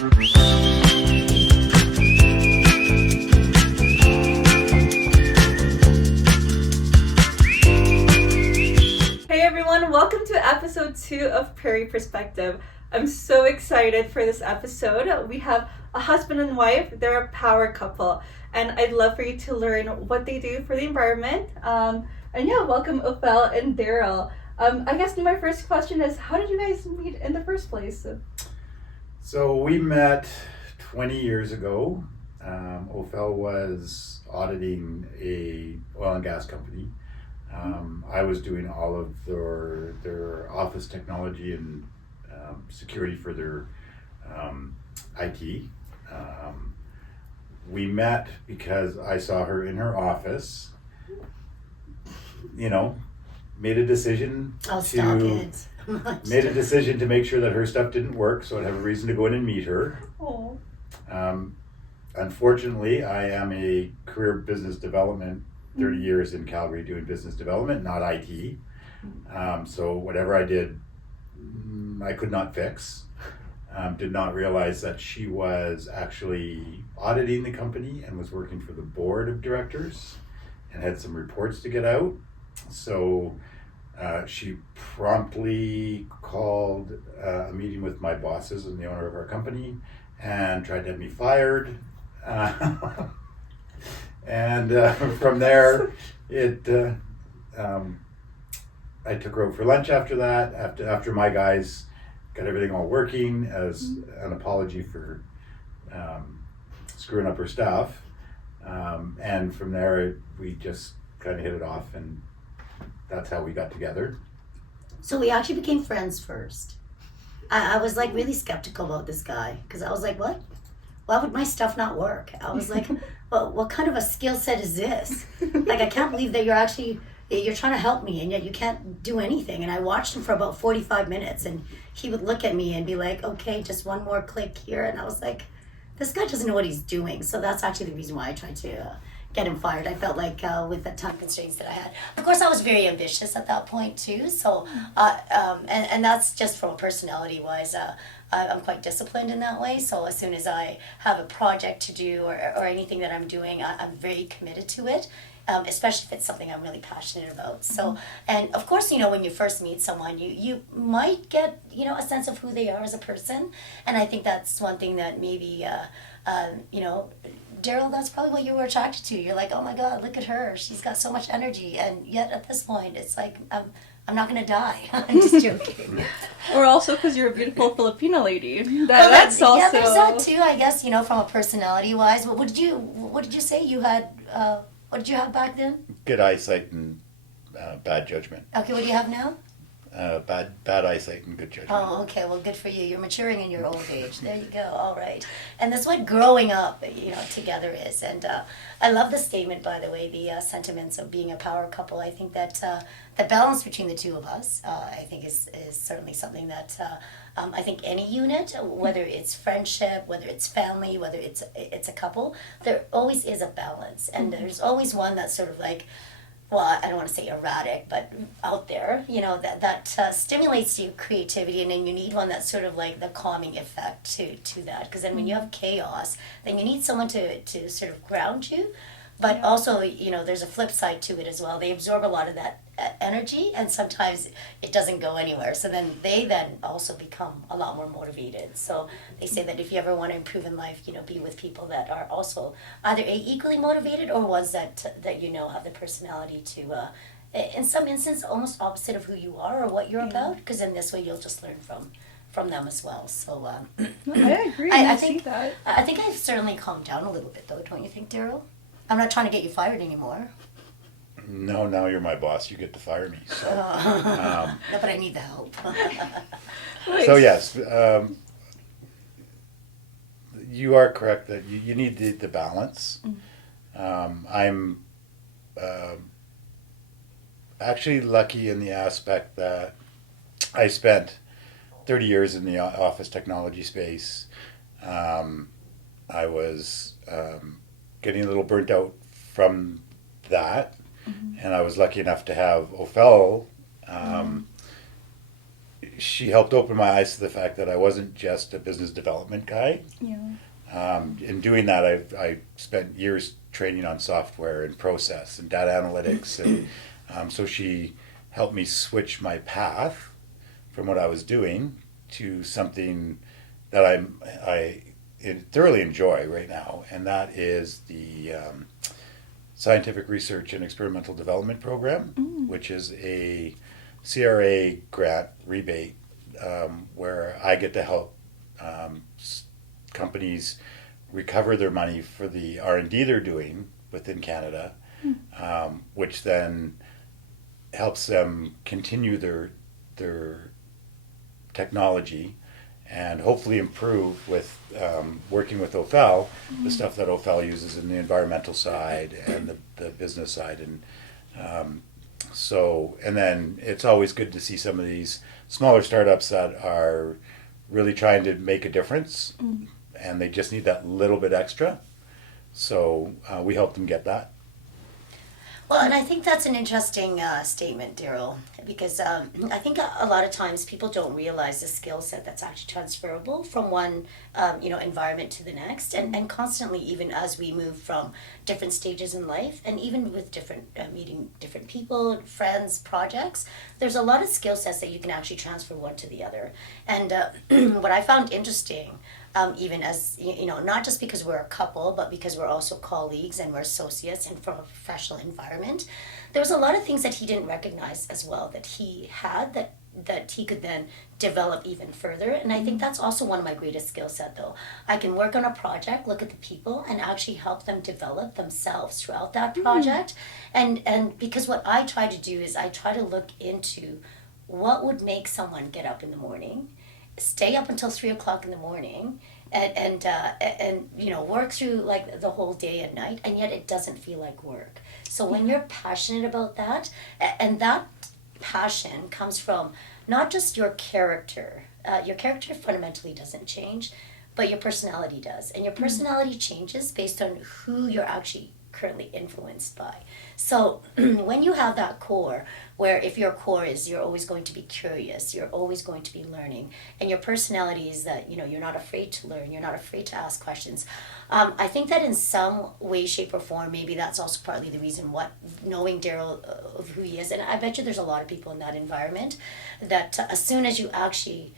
Hey everyone, welcome to episode 2 of Prairie Perspective. I'm so excited for this episode. We have a husband and wife. They're a power couple, and I'd love for you to learn what they do for the environment. Welcome Aufel and Darryl. I guess my first question is, how did you guys meet in the first place? So we met 20 years ago. Aufel was auditing a oil and gas company. I was doing all of their office technology and security for their IT. We met because I saw her in her office, made a decision to make sure that her stuff didn't work, so I'd have a reason to go in and meet her. Oh. Unfortunately, I am a career business development, 30 years in Calgary doing business development, not IT. So whatever I did, I could not fix. Did not realize that she was actually auditing the company and was working for the board of directors and had some reports to get out. So she promptly called a meeting with my bosses and the owner of our company and tried to have me fired. And from there, I took her out for lunch after that, after my guys got everything all working as an apology for screwing up her stuff. And from there, we just kind of hit it off, and that's how we got together. So we actually became friends first. I was like really skeptical about this guy because I was like, what? Why would my stuff not work? I was like, well, what kind of a skill set is this? Like, I can't believe that you're trying to help me and yet you can't do anything. And I watched him for about 45 minutes and he would look at me and be like, okay, just one more click here. And I was like, this guy doesn't know what he's doing. So that's actually the reason why I tried to get him fired. I felt like with the time constraints that I had. Of course, I was very ambitious at that point too. So, and that's just from personality wise. I'm quite disciplined in that way. So as soon as I have a project to do or anything that I'm doing, I'm very committed to it. Especially if it's something I'm really passionate about. So, and of course, when you first meet someone, you might get, a sense of who they are as a person. And I think that's one thing that maybe, Darryl, that's probably what you were attracted to. You're like, oh my God, look at her. She's got so much energy. And yet at this point, it's like, I'm not going to die. I'm just joking. Or also because you're a beautiful Filipino lady. That's also... Yeah, there's that too, I guess, from a personality-wise. What did you say you had... What did you have back then? Good eyesight and bad judgment. Okay, what do you have now? Bad eyesight and good judgment. Oh, okay. Well, good for you. You're maturing in your old age. There you go. All right. And that's what growing up, together is. And I love the statement, by the way, the sentiments of being a power couple. I think that the balance between the two of us, I think is certainly something that I think any unit, whether it's friendship, whether it's family, whether it's a couple, there always is a balance. And there's always one that's sort of like, well, I don't want to say erratic, but out there, that stimulates your creativity, and then you need one that's sort of like the calming effect to that. Because then when you have chaos, then you need someone to sort of ground you. But also, there's a flip side to it as well. They absorb a lot of that energy, and sometimes it doesn't go anywhere. So then they also become a lot more motivated. So they say that if you ever want to improve in life, be with people that are also either equally motivated or ones that have the personality to, in some instance, almost opposite of who you are or what you're about. Because in this way, you'll just learn from them as well. So I agree. I see think that. I think I've certainly calmed down a little bit, though. Don't you think, Darryl? I'm not trying to get you fired anymore. No, now you're my boss. You get to fire me. So, no, but I need the help. So yes, you are correct that you need the balance. I'm actually lucky in the aspect that I spent 30 years in the office technology space. I was getting a little burnt out from that, and I was lucky enough to have Aufel. she helped open my eyes to the fact that I wasn't just a business development guy. In doing that, I spent years training on software and process and data analytics, and so she helped me switch my path from what I was doing to something that I thoroughly enjoy right now, and that is the Scientific Research and Experimental Development Program, which is a CRA grant rebate where I get to help companies recover their money for the R&D they're doing within Canada, which then helps them continue their technology and hopefully improve with working with Aufel, the stuff that Aufel uses in the environmental side and the business side. And and then it's always good to see some of these smaller startups that are really trying to make a difference, and they just need that little bit extra. So we help them get that. Well, and I think that's an interesting statement, Darryl, because I think a lot of times people don't realize the skill set that's actually transferable from one environment to the next, and constantly, even as we move from different stages in life, and even with different meeting different people, friends, projects, there's a lot of skill sets that you can actually transfer one to the other. And what I found interesting, even as, not just because we're a couple, but because we're also colleagues and we're associates and from a professional environment, there was a lot of things that he didn't recognize as well that he had that he could then develop even further. And I think that's also one of my greatest skill set, though. I can work on a project, look at the people, and actually help them develop themselves throughout that project. And because what I try to do is I try to look into what would make someone get up in the morning, stay up until 3 o'clock in the morning, and work through like the whole day and night, and yet it doesn't feel like work. So when you're passionate about that, and that passion comes from not just your character fundamentally doesn't change, but your personality does, and your personality changes based on who you're actually currently influenced by. So when you have that core, where if your core is you're always going to be curious, you're always going to be learning, and your personality is that you're not afraid to learn, you're not afraid to ask questions, I think that in some way, shape, or form, maybe that's also partly the reason what knowing Darryl of who he is, and I bet you there's a lot of people in that environment that as soon as you actually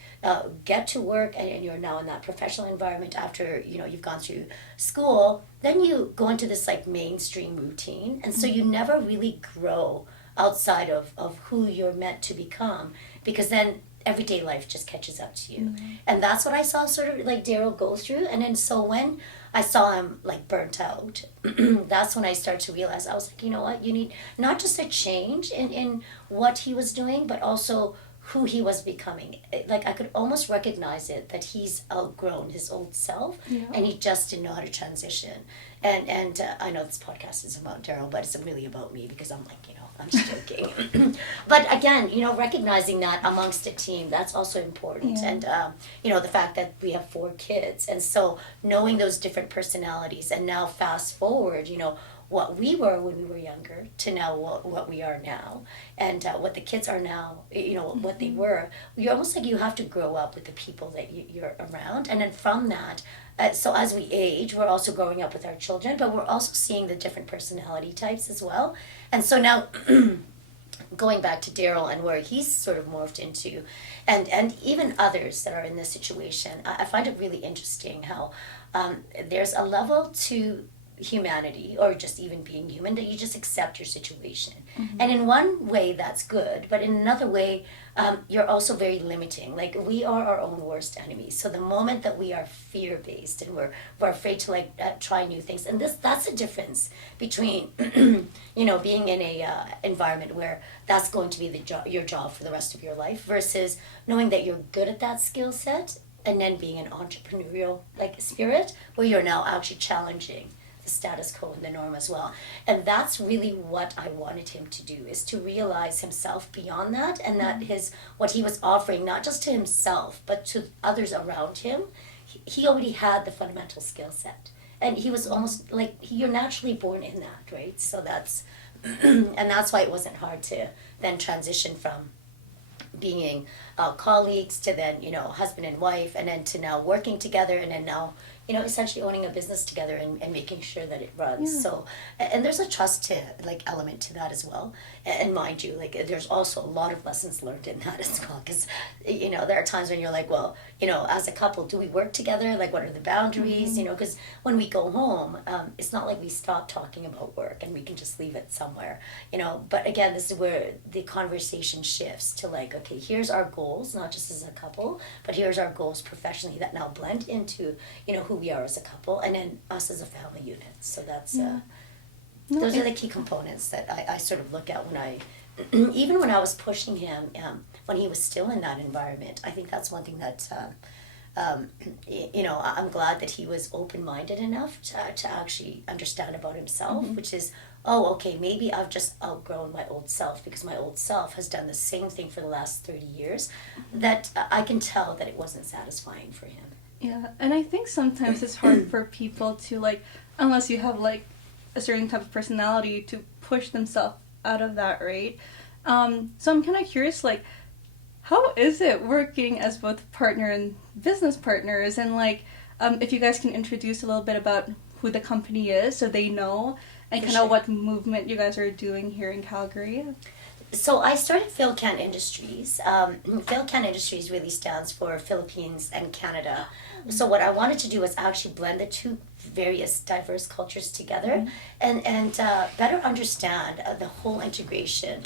get to work and you're now in that professional environment after you've gone through school, then you go into this like mainstream routine, and so you never really grow outside of who you're meant to become, because then everyday life just catches up to you. And that's what I saw sort of like Darryl go through. And then so when I saw him like burnt out, that's when I started to realize, I was like, you know what, you need not just a change in what he was doing, but also who he was becoming. Like I could almost recognize it, that he's outgrown his old self, and he just didn't know how to transition. And I know this podcast is about Darryl, but it's really about me, because I'm like, I'm just joking. But again, recognizing that amongst a team, that's also important. And, the fact that we have 4 kids. And so knowing those different personalities, and now fast forward, what we were when we were younger to now what we are now, and what the kids are now, what they were. You're almost like you have to grow up with the people that you're around. And then from that, so as we age, we're also growing up with our children, but we're also seeing the different personality types as well. And so now going back to Darryl and where he's sort of morphed into, and even others that are in this situation, I find it really interesting how there's a level to humanity, or just even being human, that you just accept your situation. And in one way that's good, but in another way you're also very limiting. Like we are our own worst enemies. So the moment that we are fear-based and we're afraid to try new things, and that's the difference between being in a environment where that's going to be your job for the rest of your life, versus knowing that you're good at that skill set, and then being an entrepreneurial spirit where you're now actually challenging the status quo and the norm as well. And that's really what I wanted him to do, is to realize himself beyond that, and that what he was offering, not just to himself, but to others around him, he already had the fundamental skill set. And he was almost like, you're naturally born in that, right? So that's, and that's why it wasn't hard to then transition from being colleagues to then, husband and wife, and then to now working together, and then now, essentially owning a business together and making sure that it runs. Yeah. So, and there's a trust to element to that as well. And mind you, there's also a lot of lessons learned in that as well, because there are times when you're like, well, as a couple, do we work together? Like, what are the boundaries? Because when we go home, it's not like we stop talking about work and we can just leave it somewhere. But again, this is where the conversation shifts to okay, here's our goals, not just as a couple, but here's our goals professionally that now blend into who we are as a couple, and then us as a family unit. So that's those are the key components that I sort of look at when I even when I was pushing him when he was still in that environment. I think that's one thing that I'm glad that he was open-minded enough to actually understand about himself, which is, oh, okay, maybe I've just outgrown my old self, because my old self has done the same thing for the last 30 years that I can tell that it wasn't satisfying for him. Yeah, and I think sometimes it's hard for people to, unless you have, a certain type of personality, to push themselves out of that, right? So I'm kind of curious, how is it working as both partner and business partners? And, if you guys can introduce a little bit about who the company is so they know, and kind of what movement you guys are doing here in Calgary. So I started PhilCan Industries. PhilCan Industries really stands for Philippines and Canada. So what I wanted to do was actually blend the two various diverse cultures together and better understand the whole integration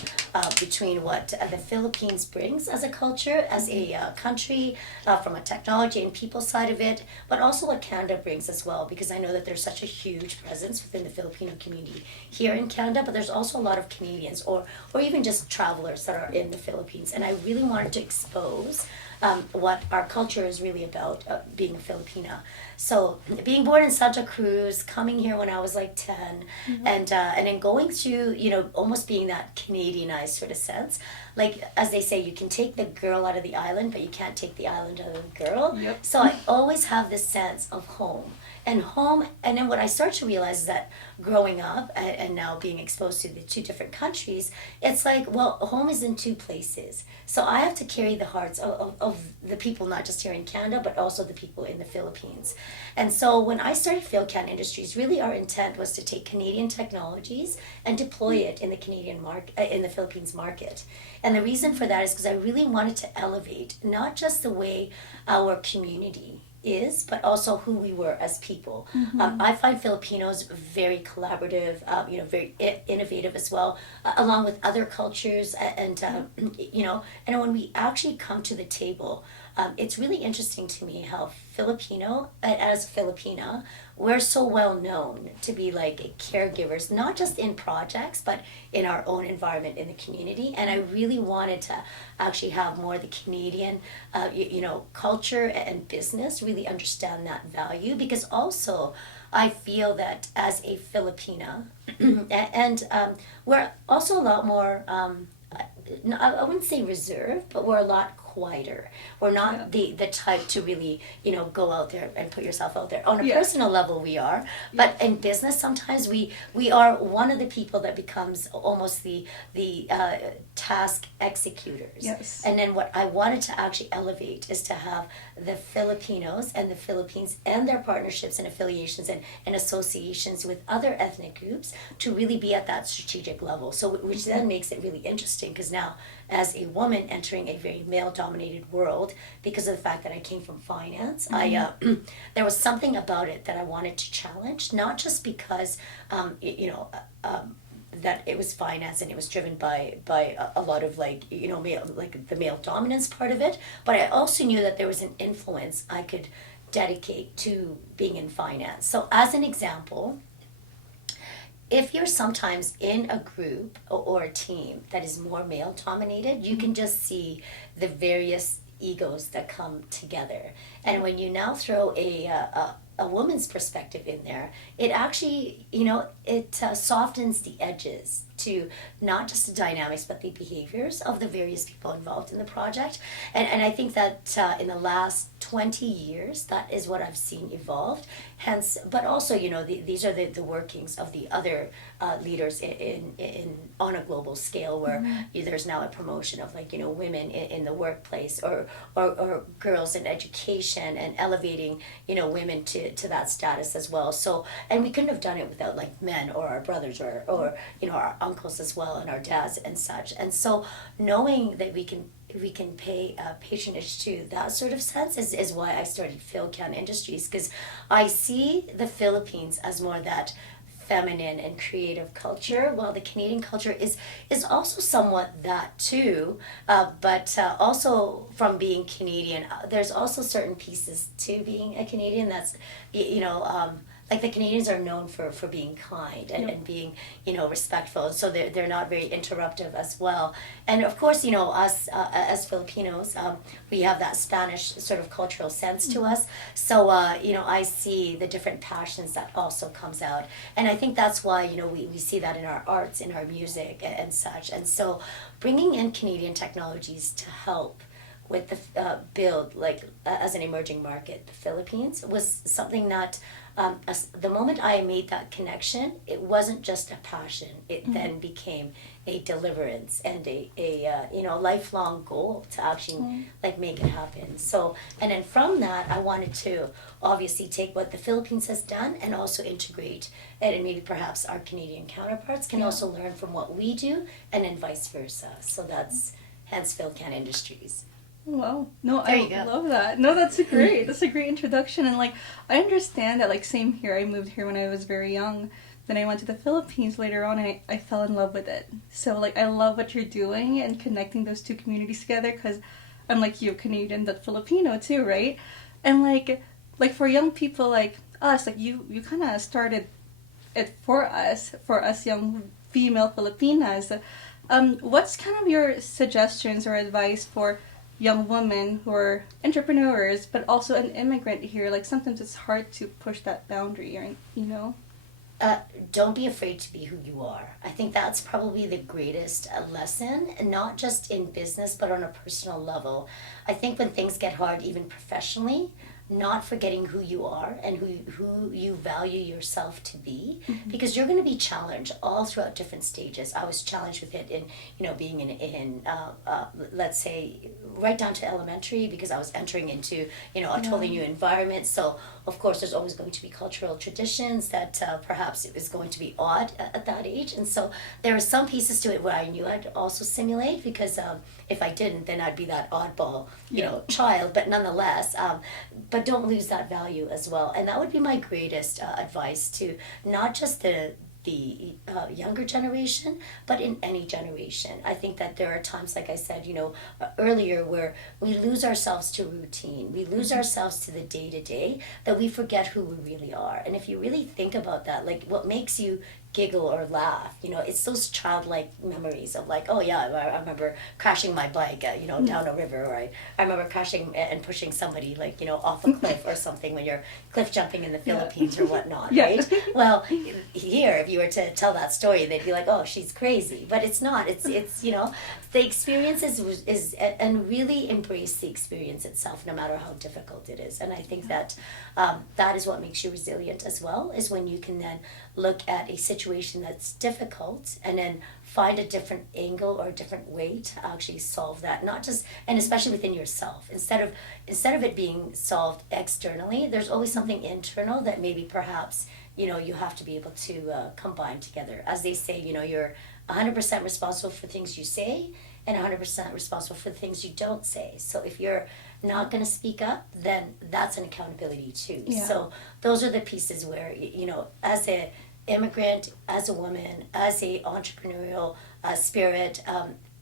between what the Philippines brings as a culture, as a country, from a technology and people side of it, but also what Canada brings as well, because I know that there's such a huge presence within the Filipino community here in Canada, but there's also a lot of Canadians or even just travelers that are in the Philippines, and I really wanted to expose what our culture is really about, being a Filipina. So being born in Santa Cruz, coming here when I was 10, and then going through, almost being that Canadianized sort of sense. As they say, you can take the girl out of the island, but you can't take the island out of the girl. Yep. So I always have this sense of home. And then what I start to realize is that growing up and now being exposed to the two different countries, it's home is in two places. So I have to carry the hearts of the people, not just here in Canada, but also the people in the Philippines. And so when I started PhilCan Industries, really our intent was to take Canadian technologies and deploy it in the in the Philippines market. And the reason for that is because I really wanted to elevate not just the way our community is, but also who we were as people. I find Filipinos very collaborative, very innovative as well, along with other cultures, and when we actually come to the table, it's really interesting to me how Filipino, as Filipina, we're so well known to be caregivers, not just in projects, but in our own environment in the community. And I really wanted to actually have more of the Canadian, culture and business really understand that value, because also I feel that as a Filipina, and we're also a lot more, I wouldn't say reserved, but we're a lot quieter. We're not the type to really, go out there and put yourself out there. On a personal level, we are, but in business, sometimes we are one of the people that becomes almost the task executors. Yes. And then what I wanted to actually elevate is to have the Filipinos and the Philippines and their partnerships and affiliations and associations with other ethnic groups to really be at that strategic level. So which then makes it really interesting, because now as a woman entering a very male-dominated world, because of the fact that I came from finance, there was something about it that I wanted to challenge, not just because that it was finance and it was driven by a lot of male, the male dominance part of it, but I also knew that there was an influence I could dedicate to being in finance. So as an example, if you're sometimes in a group or a team that is more male dominated, you can just see the various egos that come together. And when you now throw a woman's perspective in there, it actually, you know, it softens the edges to not just the dynamics but the behaviors of the various people involved in the project. And I think that in the last 20 years, that is what I've seen evolved. Hence, but also, you know, these are the workings of the other leaders in on a global scale, where there's now a promotion of, like, you know, women in the workplace, or girls in education, and elevating, you know, women to that status as well. So, and we couldn't have done it without, like, men or our brothers or you know, our uncles as well, and our dads and such. And so knowing that we can pay patronage to that sort of sense is why I started PhilCan Industries, because I see the Philippines as more that feminine and creative culture, while the Canadian culture is also somewhat that too, but also from being Canadian, there's also certain pieces to being a Canadian that's, you know, like the Canadians are known for being kind and being, you know, respectful. So they're not very interruptive as well. And of course, you know, us as Filipinos, we have that Spanish sort of cultural sense to us. So, you know, I see the different passions that also comes out. And I think that's why, you know, we see that in our arts, in our music and such. And so bringing in Canadian technologies to help with the build, like as an emerging market, the Philippines, was something that the moment I made that connection, it wasn't just a passion. It then became a deliverance and a you know, lifelong goal to actually like make it happen. So, and then from that, I wanted to obviously take what the Philippines has done and also integrate it, and maybe perhaps our Canadian counterparts can also learn from what we do, and then vice versa. So that's hence PhilCan Industries. Wow. No, There I you go. love that. No, that's great. That's a great introduction. And, like, I understand that, like, same here. I moved here when I was very young. Then I went to the Philippines later on, and I fell in love with it. So, like, I love what you're doing and connecting those two communities together, because I'm like you, Canadian, but Filipino too, right? And, like for young people like us, like, you kind of started it for us young female Filipinas. What's kind of your suggestions or advice for young women who are entrepreneurs, but also an immigrant here? Like, sometimes it's hard to push that boundary, or, you know? Don't be afraid to be who you are. I think that's probably the greatest lesson, not just in business, but on a personal level. I think when things get hard, even professionally, not forgetting who you are and who you value yourself to be, because you're going to be challenged all throughout different stages. I was challenged with it in, you know, being in let's say right down to elementary, because I was entering into, you know, a totally new environment. So of course there's always going to be cultural traditions that perhaps it was going to be odd at that age, and so there are some pieces to it where I knew I'd also simulate, because if I didn't, then I'd be that oddball, you know, child. But nonetheless, but don't lose that value as well. And that would be my greatest advice to not just the younger generation, but in any generation. I think that there are times, like I said, you know, earlier, where we lose ourselves to routine. We lose ourselves to the day-to-day, that we forget who we really are. And if you really think about that, like, what makes you giggle or laugh, you know, it's those childlike memories of, like, oh yeah, I remember crashing my bike, you know, down a river, or I remember crashing and pushing somebody, like, you know, off a cliff or something, when you're cliff jumping in the Philippines or whatnot, right? Well, here, if you were to tell that story, they'd be like, oh, she's crazy. But it's not. It's you know, the experience is and really embrace the experience itself, no matter how difficult it is. And I think that that is what makes you resilient as well, is when you can then look at a situation that's difficult and then find a different angle or a different way to actually solve that, not just, and especially within yourself. Instead of it being solved externally, there's always something internal that maybe perhaps, you know, you have to be able to combine together. As they say, you know, you're 100% responsible for things you say and 100% responsible for the things you don't say. So if you're not going to speak up, then that's an accountability too. So those are the pieces where, you know, as a immigrant, as a woman, as a entrepreneurial spirit,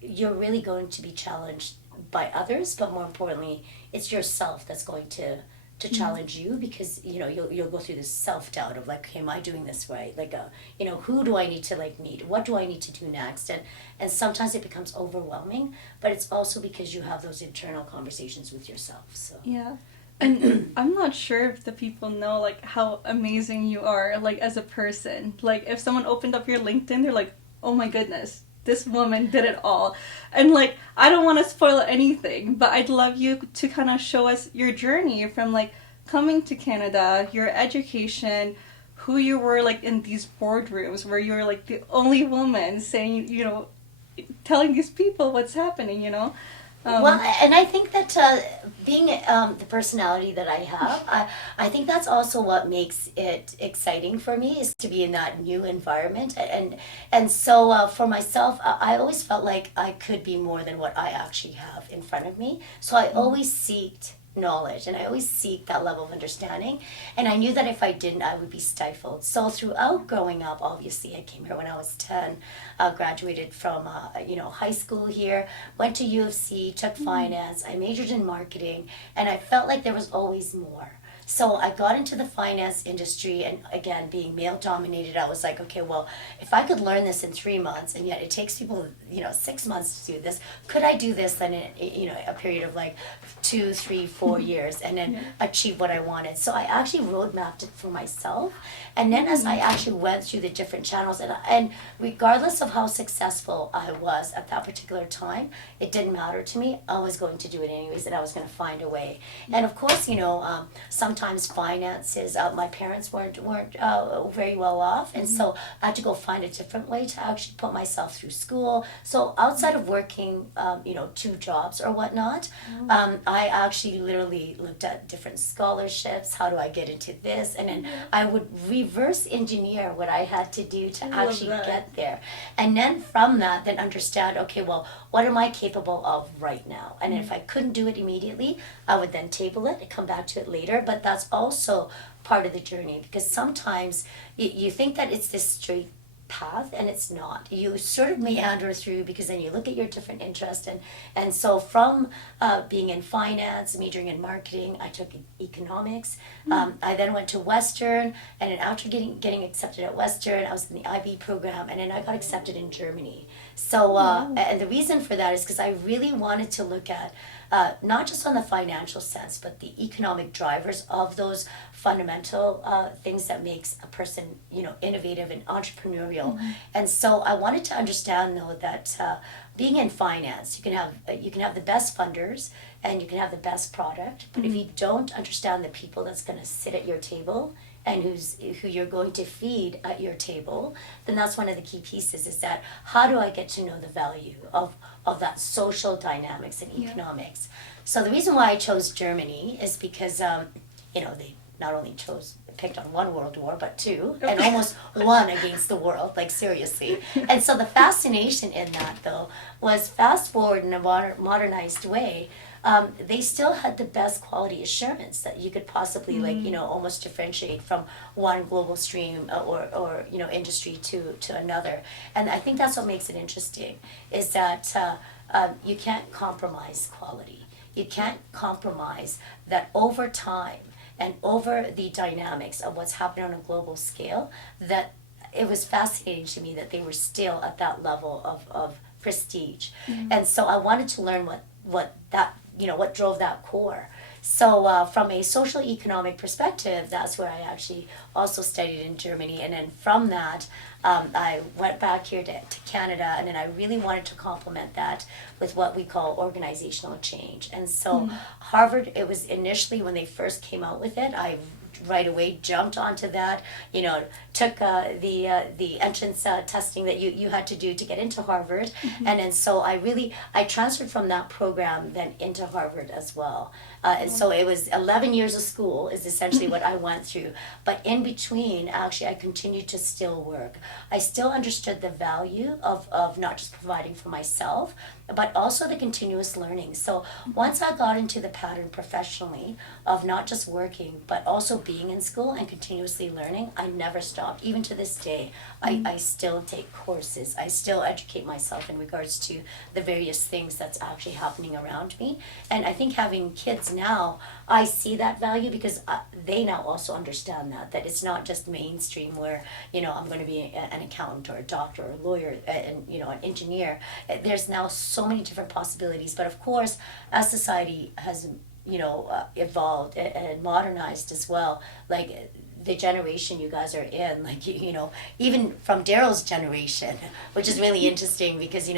you're really going to be challenged by others, but more importantly, it's yourself that's going to challenge you, because, you know, you'll go through this self-doubt of, like, okay, am I doing this right? Like, you know, who do I need to, like, meet? What do I need to do next? And sometimes it becomes overwhelming, but it's also because you have those internal conversations with yourself. So yeah. And I'm not sure if the people know, like, how amazing you are, like, as a person. Like, if someone opened up your LinkedIn, they're like, oh my goodness, this woman did it all. And, like, I don't want to spoil anything, but I'd love you to kind of show us your journey from, like, coming to Canada, your education, who you were, like, in these boardrooms where you were, like, the only woman saying, you know, telling these people what's happening, you know? Well, and I think that being the personality that I have, I think that's also what makes it exciting for me, is to be in that new environment. And so for myself, I always felt like I could be more than what I actually have in front of me. So I always seeked knowledge, and I always seek that level of understanding, and I knew that if I didn't, I would be stifled. So throughout growing up, obviously I came here when I was 10, graduated from high school here, went to U of C, took finance, I majored in marketing, and I felt like there was always more. So I got into the finance industry, and again, being male dominated, I was like, okay, well, if I could learn this in 3 months, and yet it takes people, 6 months to do this, could I do this then in, a period of like 2, 3, 4 years, and then achieve what I wanted? So I actually roadmapped it for myself, and then as I actually went through the different channels, and regardless of how successful I was at that particular time, it didn't matter to me. I was going to do it anyways, and I was going to find a way. And of course, sometimes finances, my parents weren't very well off, and so I had to go find a different way to actually put myself through school. So outside of working 2 jobs or whatnot, I actually literally looked at different scholarships. How do I get into this? And then I would reverse engineer what I had to do to actually get there, and then from that, then understand, okay, well, what am I capable of right now? And if I couldn't do it immediately, I would then table it and come back to it later. But that's also part of the journey, because sometimes you think that it's this straight path, and it's not. You sort of meander through, because then you look at your different interests, and so from being in finance, majoring in marketing, I took economics. I then went to Western, and then after getting accepted at Western, I was in the IB program, and then I got accepted in Germany. So and the reason for that is because I really wanted to look at not just on the financial sense, but the economic drivers of those fundamental things that makes a person, innovative and entrepreneurial. And so I wanted to understand, though, that being in finance, you can have the best funders and you can have the best product, but if you don't understand the people that's going to sit at your table and who you're going to feed at your table, then that's one of the key pieces, is that how do I get to know the value of that social dynamics and economics? So the reason why I chose Germany is because, they not only picked on 1 world war, but 2, and almost won against the world, like seriously. And so the fascination in that, though, was fast forward in a modernized way, they still had the best quality assurance that you could possibly almost differentiate from one global stream or industry to another. And I think that's what makes it interesting, is that you can't compromise quality. You can't compromise that over time and over the dynamics of what's happening on a global scale, that it was fascinating to me that they were still at that level of prestige. And so I wanted to learn what drove that core. So from a social economic perspective, that's where I actually also studied in Germany. And then from that, I went back here to Canada, and then I really wanted to complement that with what we call organizational change. And so Harvard, it was initially when they first came out with it, I right away jumped onto that, took the entrance testing that you had to do to get into Harvard. And then so I transferred from that program then into Harvard as well. And so it was 11 years of school is essentially what I went through. But in between, actually, I continued to still work. I still understood the value of not just providing for myself, but also the continuous learning. So once I got into the pattern professionally of not just working, but also being in school and continuously learning, I never stopped. Even to this day, I still take courses. I still educate myself in regards to the various things that's actually happening around me. And I think having kids now, I see that value because they now also understand that it's not just mainstream where, I'm going to be an accountant or a doctor or a lawyer and, an engineer. There's now so many different possibilities. But of course, as society has evolved and modernized as well. Like the generation you guys are in, like even from Darryl's generation, which is really interesting because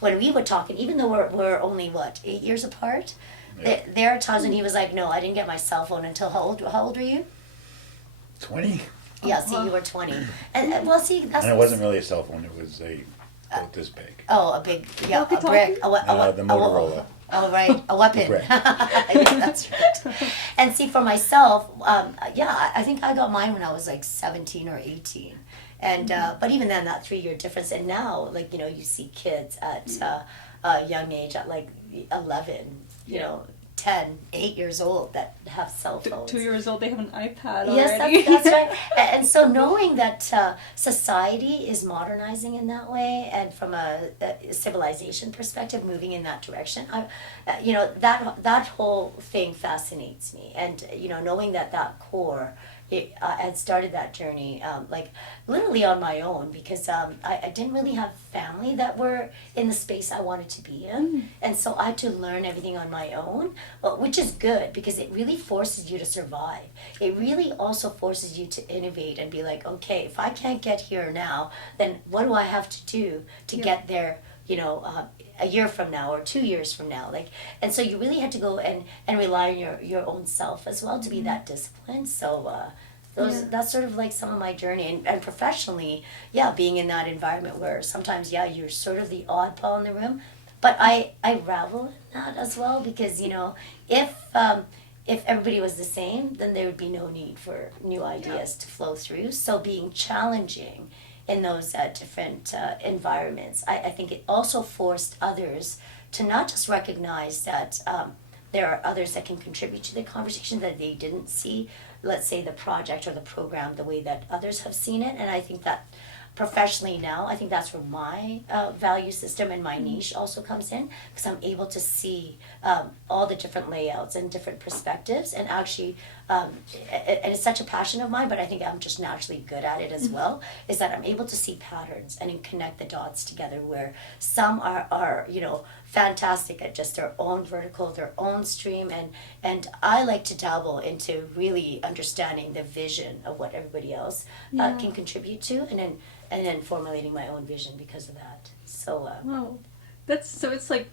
when we were talking, even though we're only 8 years apart, there are times when he was like, "No, I didn't get my cell phone until how old were you?" 20. Yeah, see, you were 20, and well, see, that's. And it wasn't really a cell phone; it was about this big. Oh, a big, a brick, The Motorola. Oh, right, a weapon. Brick. Yeah, that's right. And see, for myself, I think I got mine when I was like 17 or 18. And, but even then, that 3-year difference. And now, like, you see kids at a young age, at like 11, 10, 8 years old that have cell phones. 2 years old, they have an iPad already. Yes, that's right. And so knowing that society is modernizing in that way, and from a civilization perspective, moving in that direction, that whole thing fascinates me. And knowing that core. I had started that journey like literally on my own because I didn't really have family that were in the space I wanted to be in. And so I had to learn everything on my own, which is good because it really forces you to survive. It really also forces you to innovate and be like, okay, if I can't get here now, then what do I have to do to get there, a year from now or 2 years from now, and so you really had to go and rely on your own self as well to be that disciplined. So that's sort of like some of my journey, and professionally, being in that environment where sometimes you're sort of the oddball in the room, but I revel in that as well because if everybody was the same, then there would be no need for new ideas to flow through. So being challenging in those different environments, I think it also forced others to not just recognize that there are others that can contribute to the conversation that they didn't see, let's say, the project or the program the way that others have seen it. And I think that professionally now, I think that's where my value system and my niche also comes in, because I'm able to see all the different layouts and different perspectives, and actually, and it's such a passion of mine, but I think I'm just naturally good at it as well, is that I'm able to see patterns and connect the dots together, where some are fantastic at just their own vertical, their own stream, and I like to dabble into really understanding the vision of what everybody else can contribute to, and then formulating my own vision because of that. So wow, it's like,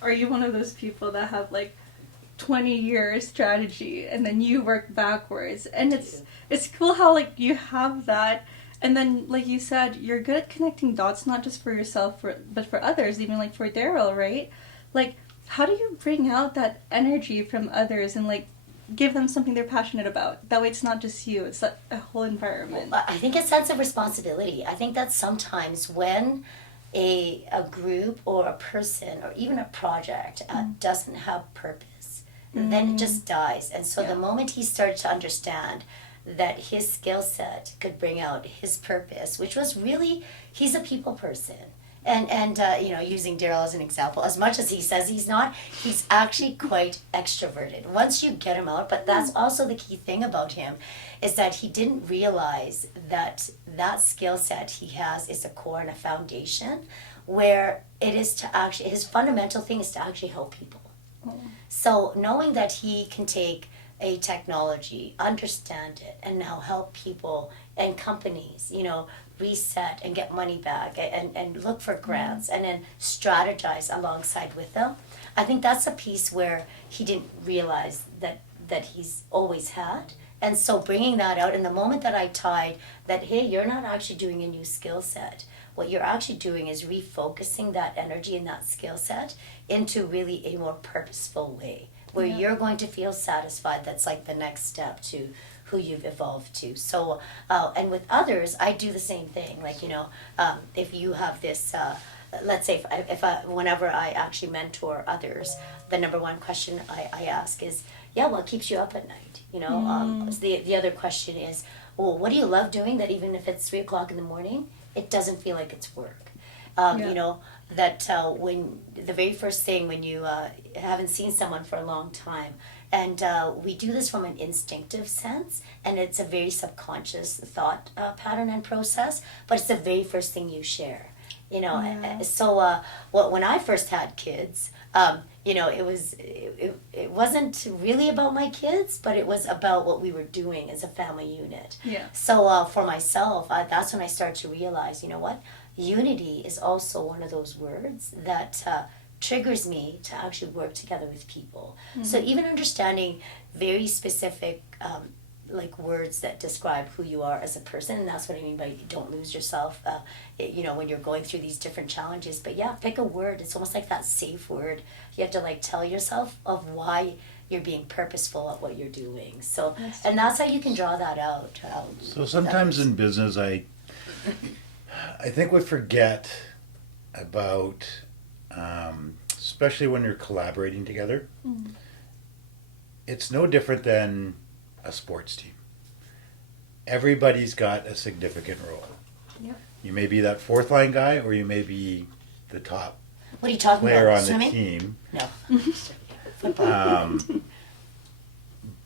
are you one of those people that have like 20-year strategy and then you work backwards? And it's cool how like you have that, and then like you said, you're good at connecting dots, not just for yourself but for others, even like for Darryl, right? Like, how do you bring out that energy from others and like give them something they're passionate about? That way it's not just you, it's like a whole environment. Well, I think a sense of responsibility. I think that sometimes when a group or a person or even a project doesn't have purpose, then it just dies. And so the moment he started to understand that his skill set could bring out his purpose, which was really, he's a people person. And using Darryl as an example, as much as he says he's not, he's actually quite extroverted once you get him out. But that's also the key thing about him, is that he didn't realize that skill set he has is a core and a foundation, where it is to actually, his fundamental thing is to actually help people. So knowing that he can take a technology, understand it, and now help people and companies, reset and get money back and look for grants and then strategize alongside with them. I think that's a piece where he didn't realize that he's always had. And so bringing that out, and the moment that I tied that, hey, you're not actually doing a new skill set. What you're actually doing is refocusing that energy and that skill set into really a more purposeful way, where you're going to feel satisfied. That's like the next step to who you've evolved to. So, and with others, I do the same thing. Like, if you have this, let's say if whenever I actually mentor others, the number one question I ask is, what keeps you up at night? The other question is, well, what do you love doing that even if it's 3:00 in the morning, it doesn't feel like it's work? That when the very first thing when you haven't seen someone for a long time, and we do this from an instinctive sense, and it's a very subconscious thought pattern and process, but it's the very first thing you share. So when I first had kids, it wasn't really about my kids, but it was about what we were doing as a family unit. Yeah. So for myself, that's when I started to realize, you know what, unity is also one of those words that triggers me to actually work together with people. Mm-hmm. So even understanding very specific like words that describe who you are as a person, and that's what I mean by don't lose yourself when you're going through these different challenges. But yeah, pick a word. It's almost like that safe word you have to like tell yourself of why you're being purposeful at what you're doing. So that's how you can draw that out. So sometimes in business I think we forget about especially when you're collaborating together. Mm. It's no different than a sports team. Everybody's got a significant role. Yep. You may be that fourth line guy, or you may be the top What are you talking player about? on Swimming? the team. No.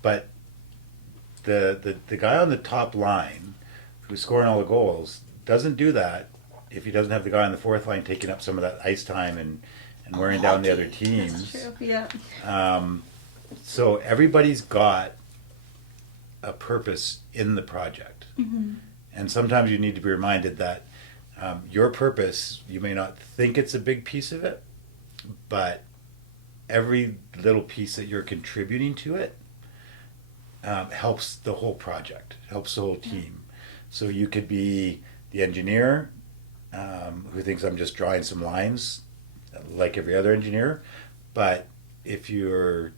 But the guy on the top line who's scoring all the goals doesn't do that if he doesn't have the guy on the fourth line taking up some of that ice time and wearing down the other teams. That's true. Yeah. So everybody's got a purpose in the project. Mm-hmm. And sometimes you need to be reminded that your purpose, you may not think it's a big piece of it, but every little piece that you're contributing to it helps the whole project, helps the whole team. So you could be the engineer who thinks I'm just drawing some lines like every other engineer, but if you're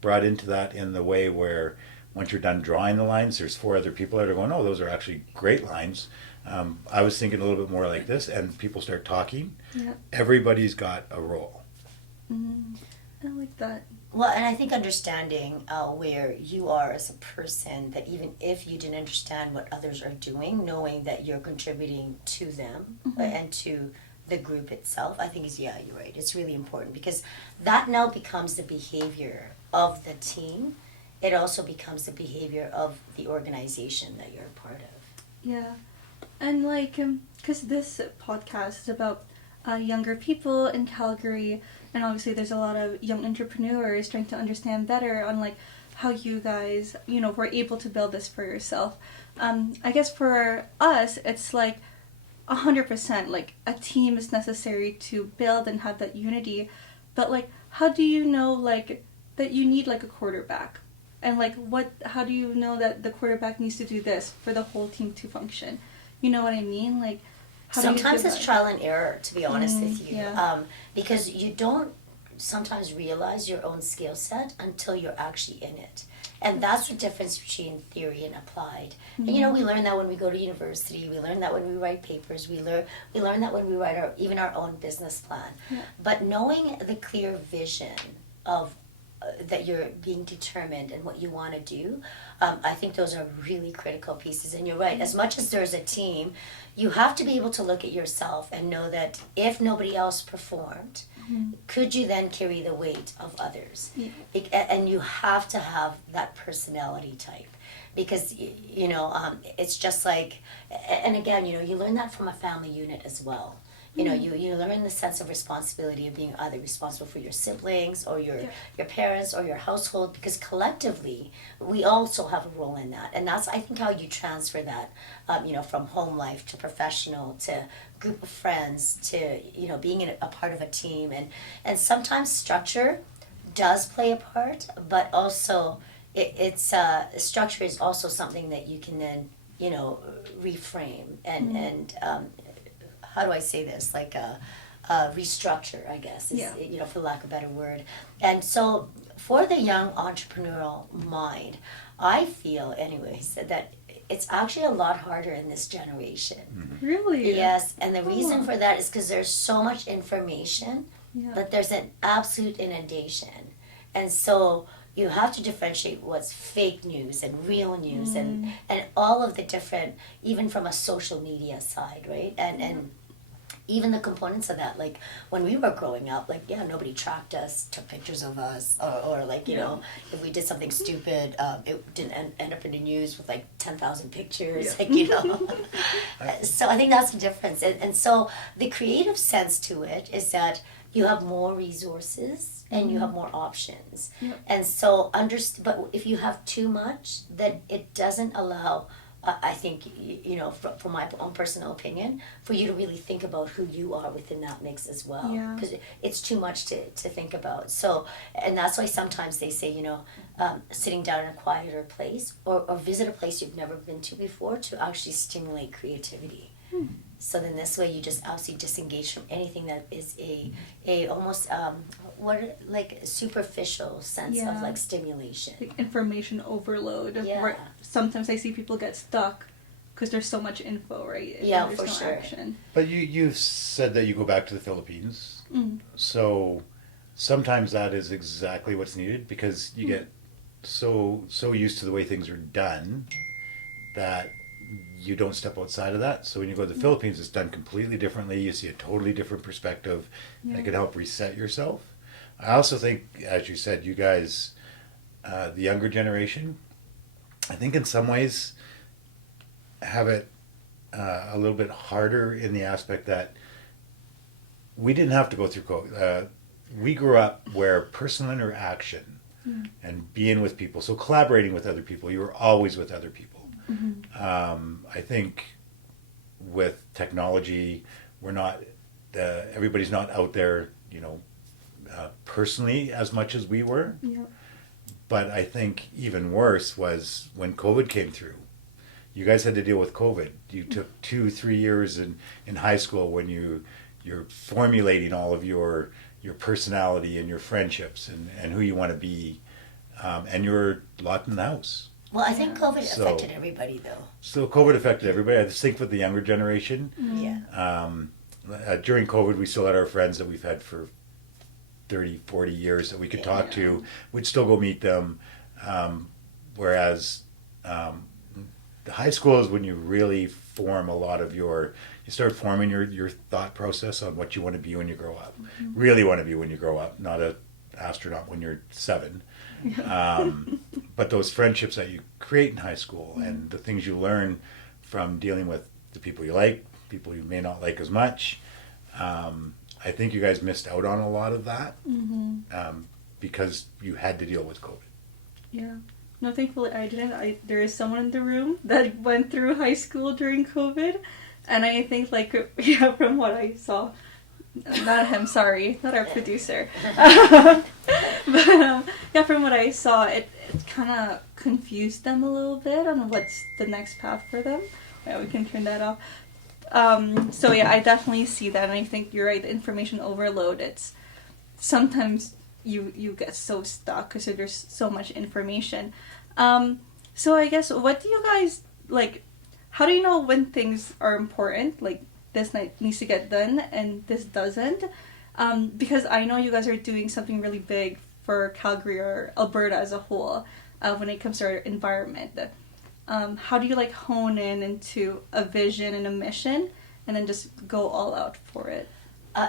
brought into that in the way where once you're done drawing the lines, there's four other people that are going, oh, those are actually great lines. I was thinking a little bit more like this, and people start talking. Yeah. Everybody's got a role. Mm. I like that. Well, and I think understanding where you are as a person, that even if you didn't understand what others are doing, knowing that you're contributing to them and to the group itself, I think you're right. It's really important because that now becomes the behavior of the team. It also becomes the behavior of the organization that you're a part of. Yeah. And like, because this podcast is about younger people in Calgary, and obviously there's a lot of young entrepreneurs trying to understand better on like how you guys, were able to build this for yourself. I guess for us, it's like 100%, like a team is necessary to build and have that unity. But like, how do you know like that you need like a quarterback? And like, how do you know that the quarterback needs to do this for the whole team to function? You know what I mean? Like, how sometimes do you it's trial and error, to be honest with you. Yeah. Because you don't sometimes realize your own skill set until you're actually in it. And that's the difference between theory and applied. Mm-hmm. And we learn that when we go to university, we learn that when we write papers, we learn that when we write our own business plan. Yeah. But knowing the clear vision of that you're being determined and what you want to do, I think those are really critical pieces. And you're right, as much as there's a team, you have to be able to look at yourself and know that if nobody else performed, could you then carry the weight of others? Yeah. And you have to have that personality type. Because, it's just like, and again, you learn that from a family unit as well. You learn the sense of responsibility of being either responsible for your siblings or your parents or your household, because collectively we also have a role in that. And that's, I think, how you transfer that, from home life to professional to group of friends to, being a part of a team. And sometimes structure does play a part, but also it's structure is also something that you can then, reframe and how do I say this? Like restructure, I guess, is, for lack of a better word. And so for the young entrepreneurial mind, I feel anyways that it's actually a lot harder in this generation. Mm-hmm. Really? Yes, and the reason for that is because there's so much information, but there's an absolute inundation. And so you have to differentiate what's fake news and real news and all of the different, even from a social media side, right? And even the components of that, like when we were growing up, like, nobody tracked us, took pictures of us, or like, if we did something stupid, it didn't end up in the news with like 10,000 pictures, So I think that's the difference. And so the creative sense to it is that you have more resources and you have more options. Yep. And so, but if you have too much, then it doesn't allow, I think, from my own personal opinion, for you to really think about who you are within that mix as well. Yeah. Because it's too much to think about. So, and that's why sometimes they say, sitting down in a quieter place or visit a place you've never been to before to actually stimulate creativity. So then this way you just obviously disengage from anything that is a almost like superficial sense of Yeah. like stimulation. Like information overload. Yeah. Where sometimes I see people get stuck because there's so much info, right? And Yeah, there's for no sure. action. But you've said that you go back to the Philippines. Mm. So sometimes that is exactly what's needed, because you get so used to the way things are done that you don't step outside of that. So when you go to the Philippines, it's done completely differently. You see a totally different perspective, and it can help reset yourself. I also think, as you said, you guys, the younger generation, I think in some ways have it a little bit harder in the aspect that we didn't have to go through COVID. We grew up where personal interaction and being with people, so collaborating with other people, you were always with other people. I think with technology, we're not, everybody's not out there, personally as much as we were. Yeah. But I think even worse was when COVID came through. You guys had to deal with COVID. You took 2-3 years in high school when you're formulating all of your personality and your friendships and who you want to be, and you're locked in the house. Well, I think COVID So- affected everybody though. So COVID affected everybody. I just think with the younger generation, Yeah. during COVID, we still had our friends that we've had for 30, 40 years that we could talk to. We'd still go meet them. Whereas the high school is when you really form a lot of you start forming your thought process on what you want to be when you grow up. Really want to be when you grow up, not an astronaut when you're 7. But those friendships that you create in high school and the things you learn from dealing with the people you like, people you may not like as much, I think you guys missed out on a lot of that because you had to deal with COVID. Yeah. No, thankfully I didn't. There is someone in the room that went through high school during COVID, and I think from what I saw, not him, sorry, not our producer. But from what I saw, it kind of confused them a little bit on what's the next path for them. Yeah, we can turn that off. So yeah, I definitely see that, and I think you're right. The information overload. It's sometimes you get so stuck because there's so much information. So I guess, what do you guys like? How do you know when things are important? Like, this needs to get done and this doesn't. Because I know you guys are doing something really big for Calgary or Alberta as a whole when it comes to our environment. How do you hone in into a vision and a mission and then just go all out for it?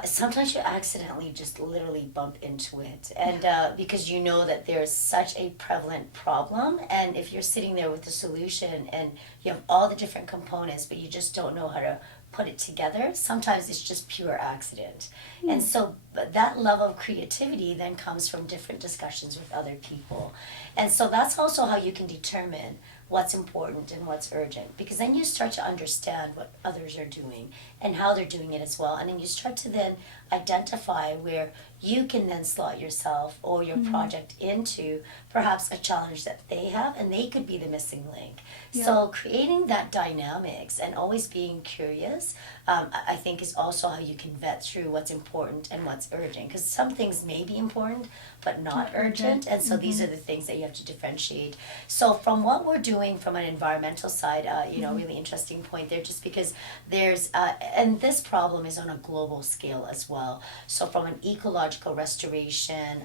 Sometimes you accidentally just literally bump into it, and because you know that there's such a prevalent problem, and if you're sitting there with the solution and you have all the different components but you just don't know how to put it together, sometimes it's just pure accident. And so but that level of creativity then comes from different discussions with other people, and so that's also how you can determine what's important and what's urgent, because then you start to understand what others are doing and how they're doing it as well, and then you start to then identify where you can then slot yourself or your project into perhaps a challenge that they have, and they could be the missing link. So creating that dynamics and always being curious, I think, is also how you can vet through what's important and what's urgent, because some things may be important but not urgent, and so these are the things that you have to differentiate. So from what we're doing from an environmental side, really interesting point there, just because there's and this problem is on a global scale as well. So from an ecological restoration,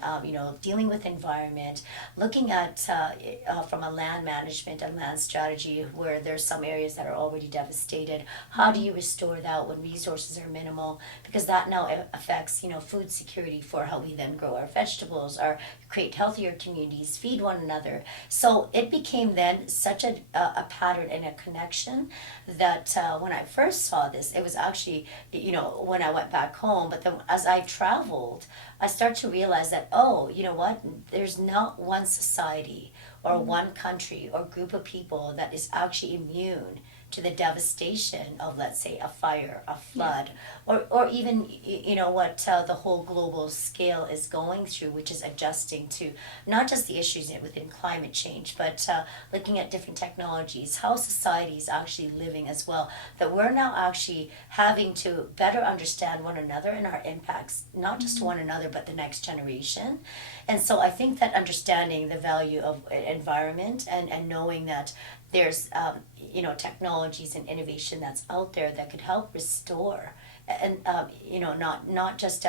dealing with environment, looking at from a land management and land strategy where there's some areas that are already devastated, how do you restore that when resources are minimal, because that now affects food security for how we then grow our vegetables, our create healthier communities, feed one another. So it became then such a pattern and a connection that when I first saw this, it was actually, when I went back home, but then as I traveled, I started to realize that, oh, you know what, there's not one society or one country or group of people that is actually immune to the devastation of, let's say, a fire, a flood, or even what the whole global scale is going through, which is adjusting to not just the issues within climate change, but looking at different technologies, how society is actually living as well, that we're now actually having to better understand one another and our impacts, not just to one another, but the next generation. And so I think that understanding the value of environment and knowing that there's technologies and innovation that's out there that could help restore and not just